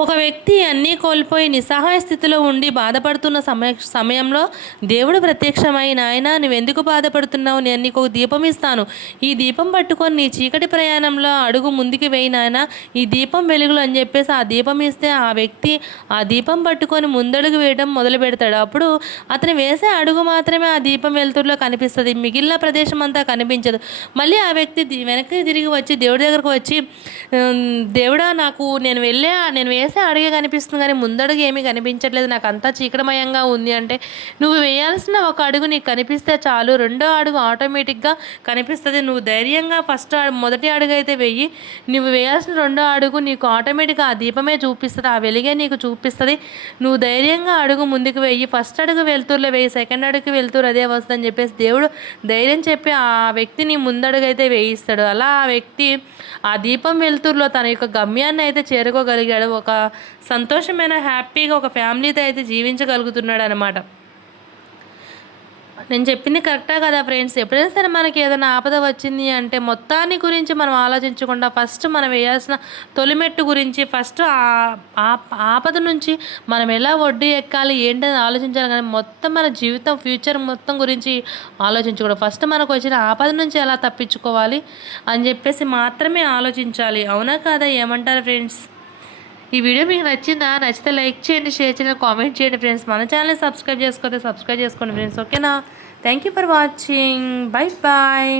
ఒక వ్యక్తి అన్నీ కోల్పోయి నిస్సహాయ స్థితిలో ఉండి బాధపడుతున్న సమయంలో దేవుడు ప్రత్యక్షమై, నాయనా నువ్వెందుకు బాధపడుతున్నావు, నేను నీకు ఒక దీపం ఇస్తాను, ఈ దీపం పట్టుకొని నీ చీకటి ప్రయాణంలో అడుగు ముందుకు వేయి నాయనా, ఈ దీపం వెలుగులు అని చెప్పేసి ఆ దీపం ఇస్తే ఆ వ్యక్తి ఆ దీపం పట్టుకొని ముందడుగు వేయడం మొదలు పెడతాడు. అప్పుడు అతను వేసే అడుగు మాత్రమే ఆ దీపం వెలుతురులో కనిపిస్తుంది, మిగిలిన ప్రదేశం అంతా కనిపించదు. మళ్ళీ ఆ వ్యక్తి వెనక్కి తిరిగి వచ్చి దేవుడి దగ్గరకు వచ్చి, దేవుడా నాకు నేను వేసే అడుగే కనిపిస్తుంది కానీ ముందడుగు ఏమీ కనిపించట్లేదు, నాకు అంతా చీకటమయంగా ఉంది అంటే, నువ్వు వేయాల్సిన ఒక అడుగు నీకు కనిపిస్తే చాలు, రెండో అడుగు ఆటోమేటిక్గా కనిపిస్తుంది. నువ్వు ధైర్యంగా మొదటి అడుగు అయితే వెయ్యి, నువ్వు వేయాల్సిన రెండో అడుగు నీకు ఆటోమేటిక్గా ఆ దీపమే చూపిస్తుంది, ఆ వెలుగే నీకు చూపిస్తుంది. నువ్వు ధైర్యంగా అడుగు ముందుకు వెయ్యి, ఫస్ట్ అడుగు వెళ్తూరులో వెయ్యి, సెకండ్ అడుగు వెళ్తూరు అదే వస్తుందని చెప్పేసి దేవుడు ధైర్యం చెప్పి ఆ వ్యక్తిని ముందడుగు అయితే వేయిస్తాడు. అలా ఆ వ్యక్తి ఆ దీపం వెలుతురులో తన యొక్క గమ్యాన్ని అయితే చేరుకోగలిగాడు. ఒక సంతోషమైన హ్యాపీగా ఒక ఫ్యామిలీతో అయితే జీవించగలుగుతున్నాడు అనమాట. నేను చెప్పింది కరెక్టా కదా ఫ్రెండ్స్? ఎప్పుడైనా సరే మనకి ఏదైనా ఆపద వచ్చింది అంటే మొత్తాన్ని గురించి మనం ఆలోచించకుండా ఫస్ట్ మనం వేయాల్సిన తొలిమెట్టు గురించి, ఫస్ట్ ఆపద నుంచి మనం ఎలా ఒడ్డు ఎక్కాలి ఏంటని ఆలోచించాలి, కానీ మొత్తం మన జీవితం ఫ్యూచర్ మొత్తం గురించి ఆలోచించకూడదు. ఫస్ట్ మనకు వచ్చిన ఆపద నుంచి ఎలా తప్పించుకోవాలి అని చెప్పేసి మాత్రమే ఆలోచించాలి. అవునా కాదా? ఏమంటారు ఫ్రెండ్స్? ఈ వీడియో మీకు నచ్చిందా? నచ్చితే లైక్ చేయండి, షేర్ చేయండి, కామెంట్ చేయండి ఫ్రెండ్స్. మన ఛానల్ని సబ్స్క్రైబ్ చేసుకోండి ఫ్రెండ్స్. ఓకేనా? Thank you for watching. Bye bye.